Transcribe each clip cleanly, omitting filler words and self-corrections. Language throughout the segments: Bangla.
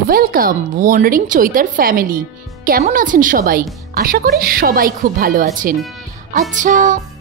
Welcome wandering চৈতার family. কেমন আছেন সবাই? আশা করি সবাই খুব ভালো আছেন। আচ্ছা,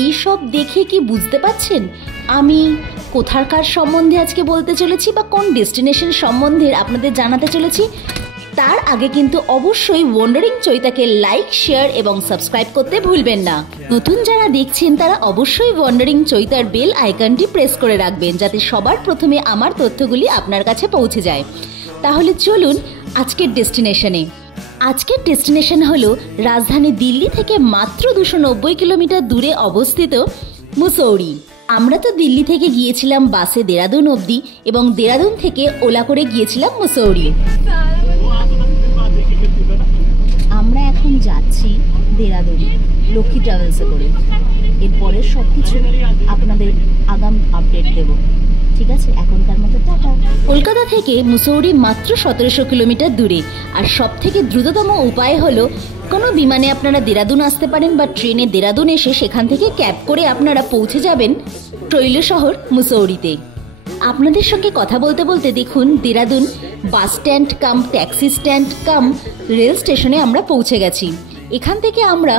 এই সব দেখে কি বুঝতে পারছেন আমি কোথাকার সম্বন্ধে আজকে বলতে চলেছি বা কোন ডেস্টিনেশন সম্বন্ধে আপনাদের জানাতে চলেছি? তার আগে কিন্তু অবশ্যই ওয়ান্ডারিং চৈতাকে লাইক, শেয়ার এবং সাবস্ক্রাইব করতে ভুলবেন না। নতুন যারা দেখছেন তারা অবশ্যই ওয়ান্ডারিং চৈতার বেল আইকনটি প্রেস করে রাখবেন, যাতে সবার প্রথমে আমার তথ্যগুলি আপনার কাছে পৌঁছে যায়। তাহলে চলুন আজকের ডেস্টিনেশনে। আজকের ডেস্টিনেশন হলো রাজধানী দিল্লি থেকে মাত্র 290 কিলোমিটার দূরে অবস্থিত মুসৌরি। আমরা তো দিল্লি থেকে গিয়েছিলাম বাসে দেরাদুন অবধি এবং দেরাদুন থেকে ওলা করে গিয়েছিলাম মুসৌরি। আমরা এখন যাচ্ছি দেরাদুন লক্ষ্মী ট্রাভেলসে করে। এরপরের সব কিছু আপনাদের আগাম আপডেট দেব। ঠিক আছে, এখনকার মতো টাটা। কলকাতা থেকে মুসৌরি মাত্র 1700 কিলোমিটার দূরে, আর সব থেকে দ্রুততম উপায় হলো কোনো বিমানে আপনারা দেরাদুন আসতে পারেন বা ট্রেনে দেরাদুন এসে সেখান থেকে ক্যাব করে আপনারা পৌঁছে যাবেন শৈল শহর মুসৌরিতে। আপনাদের সঙ্গে কথা বলতে বলতে দেখুন দেরাদুন বাস স্ট্যান্ড কাম ট্যাক্সি স্ট্যান্ড কাম রেল স্টেশনে আমরা পৌঁছে গেছি। এখান থেকে আমরা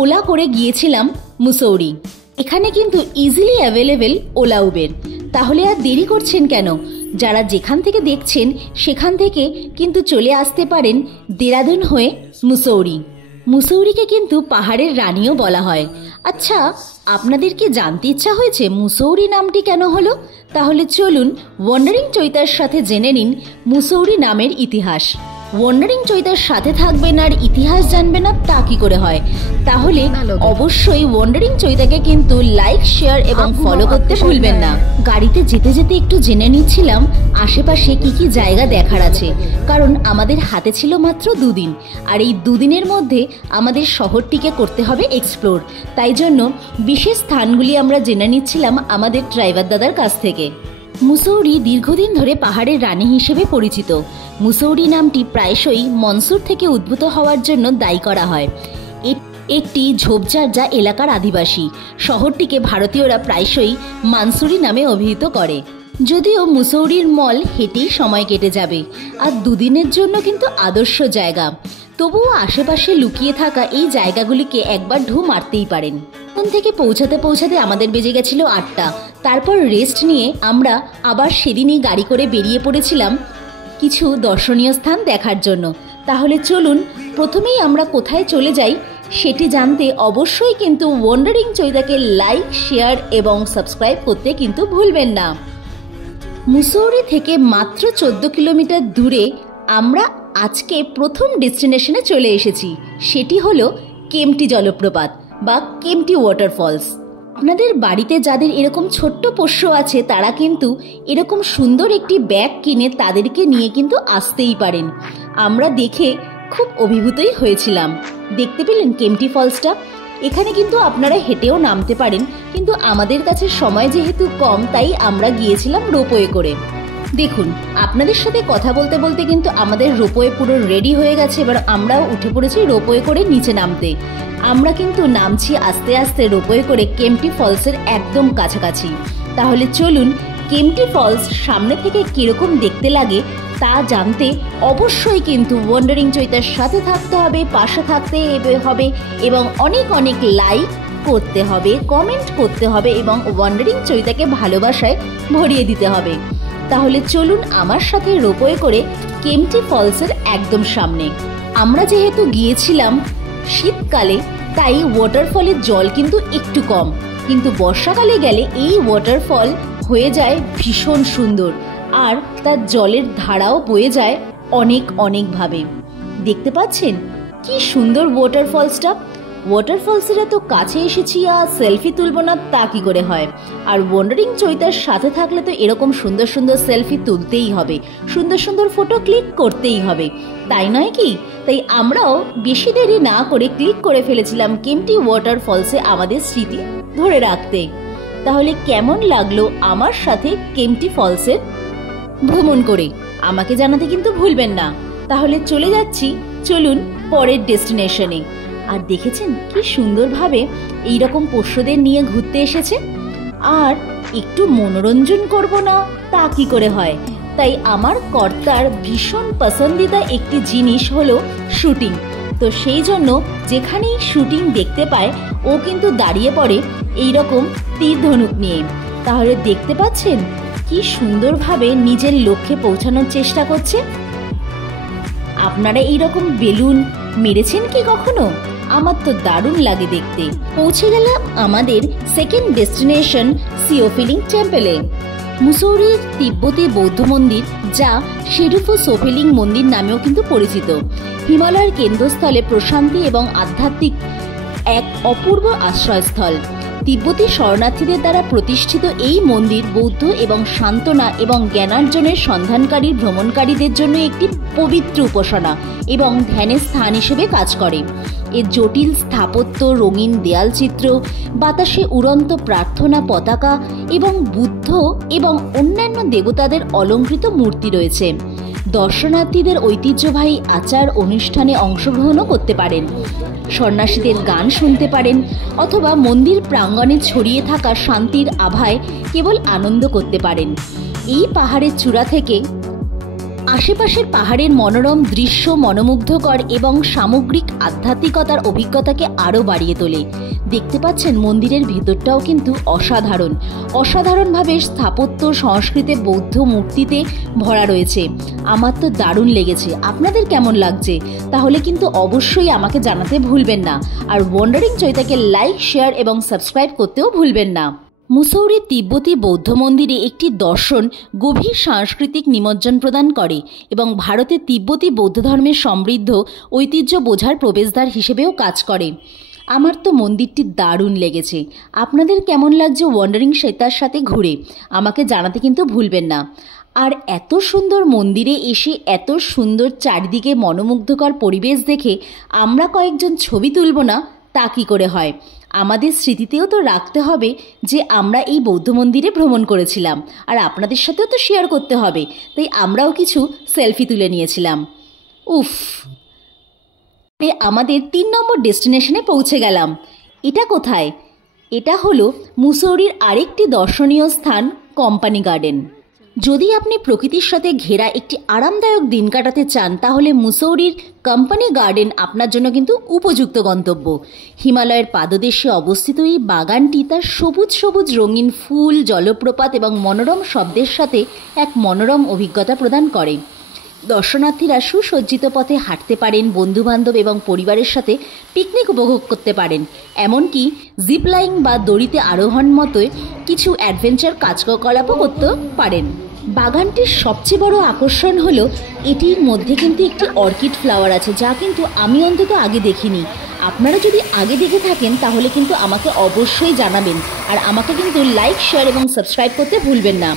ওলা করে গিয়েছিলাম মুসৌরি। এখানে কিন্তু ইজিলি অ্যাভেলেবেল ওলা উবের। তাহলে আর দেরি করছেন কেন? যারা যেখান থেকে দেখছেন সেখান থেকে কিন্তু চলে আসতে পারেন দেরাদুন হয়ে মুসৌরি। মুসৌরিকে কিন্তু পাহাড়ের রানীও বলা হয়। আচ্ছা, আপনাদের কি জানতে ইচ্ছা হয়েছে মুসৌরি নামটি কেন হলো? তাহলে চলুন ওয়ান্ডারিং চৈতার সাথে জেনে নিন মুসৌরি নামের ইতিহাস। ওয়ান্ডারিং চৈতার সাথে থাকবেন আর ইতিহাস জানবেন না, তা কি করে হয়? তাহলে অবশ্যই ওয়ান্ডারিং চৈতাকে কিন্তু লাইক, শেয়ার এবং ফলো করতে ভুলবেন না। গাড়িতে যেতে যেতে একটু জেনে নিচ্ছিলাম আশেপাশে কি কি জায়গা দেখার আছে, কারণ আমাদের হাতে ছিল মাত্র 2 দিন, আর এই 2 দিনের মধ্যে আমাদের শহরটিকে করতে হবে এক্সপ্লোর। তাই জন্য বিশেষ স্থানগুলি আমরা জেনে নিচ্ছিলাম আমাদের ড্রাইভার দাদার কাছ থেকে। মুসৌরি দীর্ঘদিন ধরে পাহাড়ের রানী হিসেবে পরিচিত। মুসৌরি নামটি প্রায়শই মনসুর থেকে উদ্ভূত হওয়ার জন্য দায়ী করা হয়। একটি ঝোপঝাড় এলাকার আদিবাসী শহরটিকে ভারতীয়রা প্রায়শই মানসুরি নামে অভিহিত করে। যদিও মুসৌরির মল হেঁটেই সময় কেটে যাবে, আর 2 দিনের জন্য কিন্তু আদর্শ জায়গা। তবুও আশেপাশে লুকিয়ে থাকা এই জায়গাগুলিকে একবার ঢু মারতেই পারেন। ওখান থেকে পৌঁছাতে পৌঁছাতে আমাদের বেজে গেছিল 8টা। তারপর রেস্ট নিয়ে আমরা আবার সেদিনই গাড়ি করে বেরিয়ে পড়েছিলাম কিছু দর্শনীয় স্থান দেখার জন্য। তাহলে চলুন প্রথমেই আমরা কোথায় চলে যাই সেটি জানতে অবশ্যই কিন্তু ওয়ান্ডারিং চৈতাকে লাইক, শেয়ার এবং সাবস্ক্রাইব করতে কিন্তু ভুলবেন না। মুসৌরি থেকে মাত্র 14 কিলোমিটার দূরে আমরা আজকে প্রথম ডেস্টিনেশনে চলে এসেছি। সেটি হলো কেম্পটি জলপ্রপাত বা কেম্পটি ওয়াটারফলস। আপনাদের বাড়িতে যাদের এরকম ছোট্ট পোষ্য আছে তারা কিন্তু এরকম সুন্দর একটি ব্যাগ কিনে তাদেরকে নিয়ে কিন্তু আসতেই পারেন। আমরা দেখে খুব অভিভূতই হয়েছিলাম। দেখতে পেলেন কেম্পটি ফলসটা? এখানে কিন্তু আপনারা হেঁটেও নামতে পারেন, কিন্তু আমাদের কাছে সময় যেহেতু কম তাই আমরা গিয়েছিলাম রোপওয়ে করে। দেখুন, আপনাদের সাথে কথা বলতে বলতে কিন্তু আমাদের রোপওয়ে পুরো রেডি হয়ে গেছে। এবার আমরাও উঠে পড়েছি রোপওয়ে করে নিচে নামতে। আমরা কিন্তু নামছি আস্তে আস্তে রোপওয়ে করে কেম্পটি ফলসের একদম কাছাকাছি। তাহলে চলুন কেম্পটি ফলস সামনে থেকে কিরকম দেখতে লাগে তা জানতে অবশ্যই কিন্তু ওয়ান্ডারিং চৈতার সাথে থাকতে হবে, পাশে থাকতে হবে এবং অনেক অনেক লাইক করতে হবে, কমেন্ট করতে হবে এবং ওয়ান্ডারিং চৈতাকে ভালোবাসায় ভরিয়ে দিতে হবে। তাহলে চলুন আমার সাথে রোপওয়ে করে কেম্পটি ফলসের একদম সামনে। আমরা যেহেতু গিয়েছিলাম শীতকালে তাই ওয়াটারফলের জল কিন্তু একটু কম, কিন্তু বর্ষাকালে গেলে এই ওয়াটারফল হয়ে যায় ভীষণ সুন্দর, আর তার জলের ধারাও বয়ে যায় অনেক অনেকভাবে। দেখতে পাচ্ছেন কি সুন্দর ওয়াটারফলসটা। ওয়াটারফলসের এত কাছে এসেছি আর সেলফি তুলবো না তা কি করে হয়? আর ওয়ান্ডারিং চৈতার সাথে থাকলে তো এরকম সুন্দর সুন্দর সেলফি তুলতেই হবে, সুন্দর সুন্দর ফটো ক্লিক করতেই হবে, তাই নয় কি? তাই আমরাও বেশি দেরি না করে ক্লিক করে ফেলেছিলাম কেম্পটি ওয়াটারফলসে আমাদের স্মৃতি ধরে রাখতে। তাহলে কেমন লাগলো আমার সাথে কেম্পটি ফলসের ভ্রমণ করে আমাকে জানাতে কিন্তু ভুলবেন না। তাহলে চলে যাচ্ছি, চলুন পরের ডেস্টিনেশনে। আর দেখেছেন কি সুন্দরভাবে এইরকম পোষ্যদের নিয়ে ঘুরতে এসেছে। আর একটু মনোরঞ্জন করব না তা কি করে হয়? তাই আমার কর্তার ভীষণ পছন্দিদা একটি জিনিস হলো শুটিং। তো সেই জন্য যেখানেই শুটিং দেখতে পায় ও কিন্তু দাঁড়িয়ে পড়ে এইরকম তীর ধনুক নিয়ে। তাহলে দেখতে পাচ্ছেন কি সুন্দরভাবে নিজের লক্ষ্যে পৌঁছানোর চেষ্টা করছে। আপনারা এইরকম বেলুন মেরেছেন কি কখনো? আমার তো দারুণ লাগে দেখতে। পৌঁছে গেলাম আমাদের সেকেন্ড ডেস্টিনেশন সিওফিলিং টেম্পলে। মুসৌরির তিব্বতী বৌদ্ধ মন্দির, যা শেরুফু সোফিলিং মন্দির নামেও কিন্তু পরিচিত। হিমালয়ের কেন্দ্রস্থলে প্রশান্তি এবং আধ্যাত্মিক এক অপূর্ব আশ্রয়স্থল। তিব্বতী শরণার্থীদের দ্বারা প্রতিষ্ঠিত এই মন্দির বৌদ্ধ এবং সান্ত্বনা এবং জ্ঞানার্জনের সন্ধানকারী ভ্রমণকারীদের জন্য একটি পবিত্র উপাসনা এবং ধ্যানের স্থান হিসেবে কাজ করে। এর জটিল স্থাপত্য, রঙিন দেয়ালচিত্র, বাতাসে উড়ন্ত প্রার্থনা পতাকা এবং বুদ্ধ এবং অন্যান্য দেবতাদের অলঙ্কৃত মূর্তি রয়েছে। দর্শনার্থীদের ঐতিহ্যবাহী আচার অনুষ্ঠানে অংশগ্রহণও করতে পারেন, সন্ন্যাসীদের গান শুনতে পারেন অথবা মন্দির প্রাঙ্গণে ছড়িয়ে থাকা শান্তির আভায় কেবল আনন্দ করতে পারেন। এই পাহাড়ের চূড়া থেকে আশেপাশের পাহাড়ের মনোরম দৃশ্য মনোমুগ্ধকর এবং সামগ্রিক আধ্যাত্মিকতার অভিজ্ঞতাকে আরও বাড়িয়ে তোলে। দেখতে পাচ্ছেন মন্দিরের ভেতরটাও কিন্তু অসাধারণভাবে স্থাপত্য সংস্কৃতে বৌদ্ধ মূর্তিতে ভরা রয়েছে। আমার তো দারুণ লেগেছে। আপনাদের কেমন লাগছে তাহলে কিন্তু অবশ্যই আমাকে জানাতে ভুলবেন না। আর ওয়ান্ডারিং চৈতাকে লাইক, শেয়ার এবং সাবস্ক্রাইব করতেও ভুলবেন না। মুসৌরির তিব্বতী বৌদ্ধ মন্দিরে একটি দর্শন গভীর সাংস্কৃতিক নিমজ্জন প্রদান করে এবং ভারতের তিব্বতী বৌদ্ধ ধর্মের সমৃদ্ধ ঐতিহ্য বোঝার প্রবেশদ্বার হিসেবেও কাজ করে। আমার তো মন্দিরটি দারুণ লেগেছে। আপনাদের কেমন লাগছে ওয়ান্ডারিং চৈতার সাথে ঘুরে আমাকে জানাতে কিন্তু ভুলবেন না। আর এত সুন্দর মন্দিরে এসে এত সুন্দর চারিদিকে মনোমুগ্ধকর পরিবেশ দেখে আমরা কয়েকজন ছবি তুলব না তা কী করে হয়? আমাদের স্মৃতিতেও তো রাখতে হবে যে আমরা এই বৌদ্ধ মন্দিরে ভ্রমণ করেছিলাম, আর আপনাদের সাথেও তো শেয়ার করতে হবে। তাই আমরাও কিছু সেলফি তুলে নিয়েছিলাম। উফ, আমাদের 3 নম্বর ডেস্টিনেশনে পৌঁছে গেলাম। এটা কোথায়? এটা হলো মুসৌরির আরেকটি দর্শনীয় স্থান, কোম্পানি গার্ডেন। যদি আপনি প্রকৃতির সাথে ঘেরা একটি আরামদায়ক দিন কাটাতে চান তাহলে মুসৌরির কোম্পানি গার্ডেন আপনার জন্য কিন্তু উপযুক্ত গন্তব্য। হিমালয়ের পাদদেশে অবস্থিত এই বাগানটি তার সবুজ সবুজ রঙিন ফুল, জলপ্রপাত এবং মনোরম শব্দের সাথে এক মনোরম অভিজ্ঞতা প্রদান করে। দর্শনার্থীরা সুসজ্জিত পথে হাঁটতে পারেন, বন্ধুবান্ধব এবং পরিবারের সাথে পিকনিক উপভোগ করতে পারেন, এমনকি জিপলাইন বা দড়িতে আরোহণ মতো কিছু অ্যাডভেঞ্চার কার্যকলাপও করতে পারেন। বাগানটির সবচেয়ে বড় আকর্ষণ হলো এটির মধ্যে কিন্তু একটি অর্কিড ফ্লাওয়ার আছে, যা কিন্তু আমি অন্তত আগে দেখিনি। আপনারা যদি আগে দেখে থাকেন তাহলে কিন্তু আমাকে অবশ্যই জানাবেন, আর আমাকে কিন্তু লাইক, শেয়ার এবং সাবস্ক্রাইব করতে ভুলবেন না।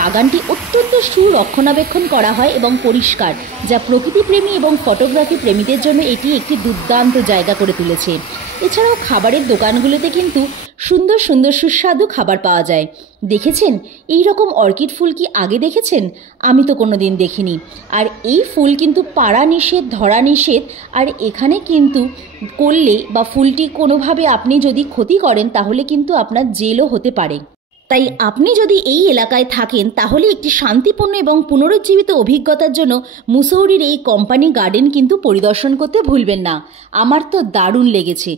বাগানটি অত্যন্ত সুরক্ষণাবেক্ষণ করা হয় এবং পরিষ্কার, যা প্রকৃতিপ্রেমী এবং ফটোগ্রাফি প্রেমীদের জন্য এটি একটি দুর্দান্ত জায়গা করে তুলেছে। এছাড়াও খাবারের দোকানগুলোতে কিন্তু সুন্দর সুন্দর সুস্বাদু খাবার পাওয়া যায়। দেখেছেন এই রকম অর্কিড ফুল কি আগে দেখেছেন? আমি তো কোনো দিন দেখিনি। আর এই ফুল কিন্তু পাড়া নিষেধ, ধরা নিষেধ, আর এখানে কিন্তু করলে বা ফুলটি কোনোভাবে আপনি যদি ক্ষতি করেন তাহলে কিন্তু আপনার জেলও হতে পারে। তাই আপনি যদি এই এলাকায় থাকেন তাহলে একটি শান্তিপূর্ণ এবং পুনরুজ্জীবিত অভিজ্ঞতার জন্য মুসৌরির এই কোম্পানি গার্ডেন কিন্তু পরিদর্শন করতে ভুলবেন না। আমার তো দারুণ লেগেছে।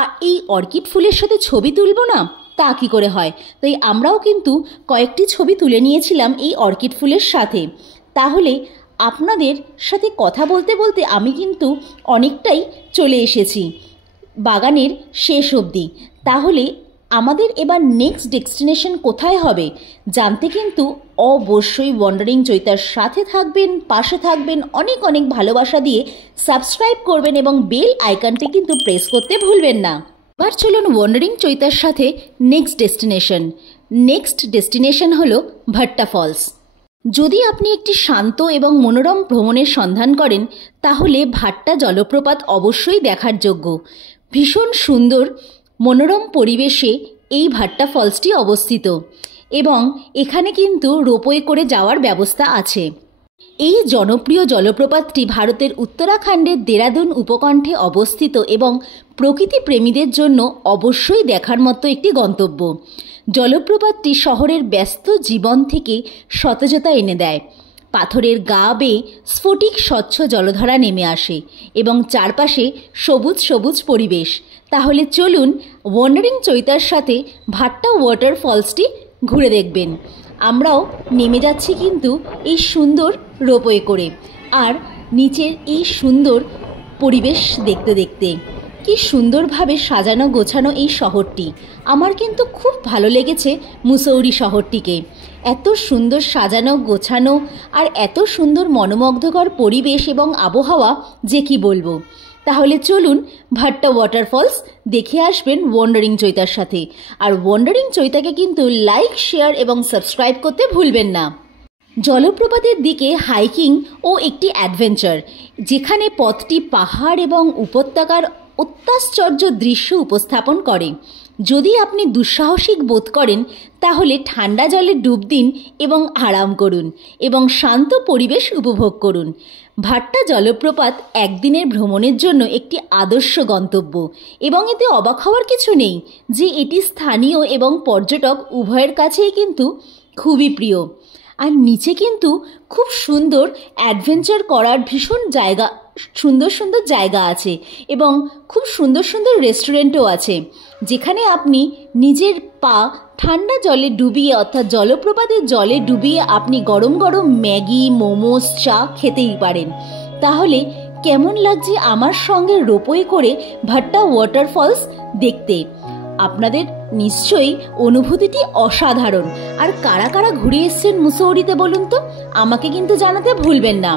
আর এই অর্কিড ফুলের সাথে ছবি তুলব না তা কী করে হয়? তাই আমরাও কিন্তু কয়েকটি ছবি তুলে নিয়েছিলাম এই অর্কিড ফুলের সাথে। তাহলে আপনাদের সাথে কথা বলতে বলতে আমি কিন্তু অনেকটাই চলে এসেছি বাগানের শেষ অবধি। তাহলে আমাদের এবার নেক্সট ডেস্টিনেশন কোথায় হবে জানতে কিন্তু অবশ্যই ওয়ান্ডারিং চৈতার সাথে থাকবেন, পাশে থাকবেন, অনেক অনেক ভালোবাসা দিয়ে সাবস্ক্রাইব করবেন এবং বেল আইকনটি কিন্তু প্রেস করতে ভুলবেন না। এবার চলুন ওয়ান্ডারিং চৈতার সাথে নেক্সট ডেস্টিনেশন হলো ভাট্টা ফলস। যদি আপনি একটি শান্ত এবং মনোরম ভ্রমণের সন্ধান করেন তাহলে ভাট্টা জলপ্রপাত অবশ্যই দেখার যোগ্য। ভীষণ সুন্দর মনোরম পরিবেশে এই ভাট্টা ফলসটি অবস্থিত এবং এখানে কিন্তু রোপওয়ে করে যাওয়ার ব্যবস্থা আছে। এই জনপ্রিয় জলপ্রপাতটি ভারতের উত্তরাখণ্ডের দেরাদুন উপকণ্ঠে অবস্থিত এবং প্রকৃতি প্রেমীদের জন্য অবশ্যই দেখার মতো একটি গন্তব্য। জলপ্রপাতটি শহরের ব্যস্ত জীবন থেকে সতেজতা এনে দেয়। পাথরের গা বেয়ে স্ফটিক স্বচ্ছ জলধারা নেমে আসে এবং চারপাশে সবুজ সবুজ পরিবেশ। তাহলে চলুন ওয়ান্ডারিং চৈতার সাথে ভাট্টা ওয়াটারফলসটি ঘুরে দেখবেন। আমরাও নেমে যাচ্ছি কিন্তু এই সুন্দর রোপওয়ে করে, আর নিচের এই সুন্দর পরিবেশ দেখতে দেখতে। কি সুন্দরভাবে সাজানো গোছানো এই শহরটি। আমার কিন্তু খুব ভালো লেগেছে মুসৌরি শহরটিকে। এত সুন্দর সাজানো গোছানো আর এত সুন্দর মনোমুগ্ধকর পরিবেশ এবং আবহাওয়া যে কি বলবো। তাহলে চলুন ভাট্টা ওয়াটারফলস দেখে আসবেন ওয়ান্ডারিং চৈতার সাথে। আর ওয়ান্ডারিং চৈতাকে কিন্তু লাইক, শেয়ার এবং সাবস্ক্রাইব করতে ভুলবেন না। জলপ্রপাতের দিকে হাইকিং ও একটি অ্যাডভেঞ্চার, যেখানে পথটি পাহাড় এবং উপত্যকার অত্যাশ্চর্য দৃশ্য উপস্থাপন করে। যদি আপনি দুঃসাহসিক বোধ করেন তাহলে ঠান্ডা জলে ডুব দিন এবং আরাম করুন এবং শান্ত পরিবেশ উপভোগ করুন। ভাট্টা জলপ্রপাত একদিনের ভ্রমণের জন্য একটি আদর্শ গন্তব্য এবং এতে অবাক হওয়ার কিছু নেই যে এটি স্থানীয় এবং পর্যটক উভয়ের কাছেই কিন্তু খুবই প্রিয়। আর নিচে কিন্তু খুব সুন্দর অ্যাডভেঞ্চার করার ভীষণ জায়গা, সুন্দর সুন্দর জায়গা আছে এবং খুব সুন্দর সুন্দর রেস্টুরেন্টও আছে, যেখানে আপনি নিজের পা ঠান্ডা জলে ডুবিয়ে অর্থাৎ জলপ্রপাতের জলে ডুবিয়ে আপনি গরম গরম ম্যাগি, মোমোস, চা খেতেই পারেন। তাহলে কেমন লাগছে আমার সঙ্গে রোপওয়ে করে ভাট্টা ওয়াটারফলস দেখতে? আপনাদের নিশ্চয়ই অনুভূতিটি অসাধারণ। আর কারা কারা ঘুরে এসছেন মুসৌরিতে বলুন তো, আমাকে কিন্তু জানাতে ভুলবেন না।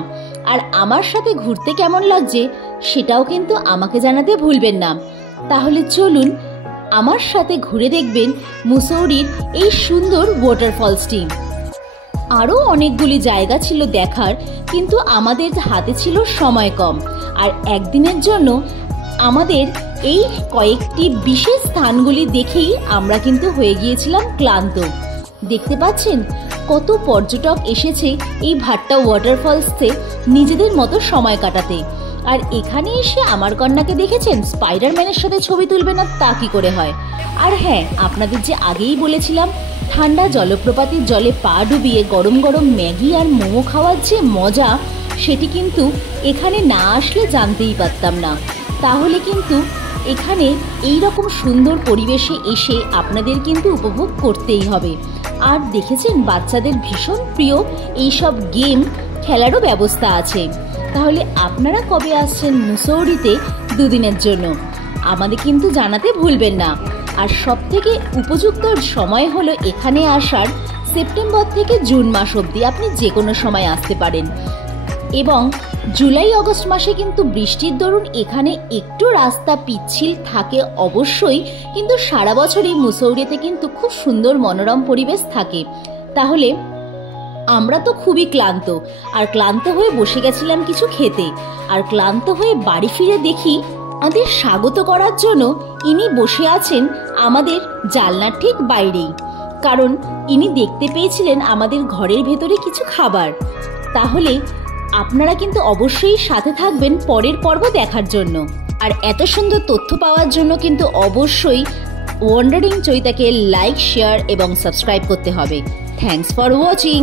আর আমার সাথে ঘুরতে কেমন লাগছে সেটাও কিন্তু আমাকে জানাতে ভুলবেন না। তাহলে চলুন আমার সাথে ঘুরে দেখবেন মুসৌরির এই সুন্দর ওয়াটারফলসটি। আরও অনেকগুলি জায়গা ছিল দেখার, কিন্তু আমাদের হাতে ছিল সময় কম। আর একদিনের জন্য আমাদের এই কয়েকটি বিশেষ স্থানগুলি দেখেই আমরা কিন্তু হয়ে গিয়েছিলাম ক্লান্ত। দেখতে পাচ্ছেন কত পর্যটক এসেছে এই ভাট্টা ওয়াটারফলসে নিজেদের মতো সময় কাটাতে। আর এখানে এসে আমার কন্যাকে দেখেছেন স্পাইডারম্যানের সাথে ছবি তুলবে না তা কি করে হয়। আর হ্যাঁ, আপনাদের যে আগেই বলেছিলাম ঠান্ডা জলপ্রপাতের জলে পা ডুবিয়ে গরম গরম ম্যাগি আর মোমো খাওয়ার যে মজা, সেটি কিন্তু এখানে না আসলে জানতেই পারতাম না। তাহলে কিন্তু এখানে এই রকম সুন্দর পরিবেশে এসে আপনাদের কিন্তু উপভোগ করতেই হবে। আর দেখেছেন বাচ্চাদের ভীষণ প্রিয় এইসব গেম খেলারও ব্যবস্থা আছে। তাহলে আপনারা কবে আসছেন মুসৌরিতে দুদিনের জন্য আমাদের কিন্তু জানাতে ভুলবেন না। আর সব থেকে উপযুক্ত সময় হলো এখানে আসার সেপ্টেম্বর থেকে জুন মাস অবধি আপনি যে কোনো সময় আসতে পারেন। এবং জুলাই আগস্ট মাসে কিন্তু বৃষ্টির দরুন এখানে একটু রাস্তা পিচ্ছিল থাকে অবশ্যই, কিন্তু সারা বছরই মুসৌরিতে কিন্তু খুব সুন্দর মনোরম পরিবেশ থাকে। তাহলে আমরা তো খুবই ক্লান্ত, আর ক্লান্ত হয়ে বসে গেছিলাম কিছু খেতে। আর ক্লান্ত হয়ে বাড়ি ফিরে দেখি আমাদের স্বাগত করার জন্য ইনি বসে আছেন আমাদের জানলার ঠিক বাইরেই, কারণ ইনি দেখতে পেয়েছিলেন আমাদের ঘরের ভেতরে কিছু খাবার। তাহলে আপনারা কিন্তু অবশ্যই সাথে থাকবেন পরের পর্ব দেখার জন্য। আর এত সুন্দর তথ্য পাওয়ার জন্য কিন্তু অবশ্যই ওয়ান্ডারিং চৈতাকে লাইক, শেয়ার এবং সাবস্ক্রাইব করতে হবে। Thanks for watching.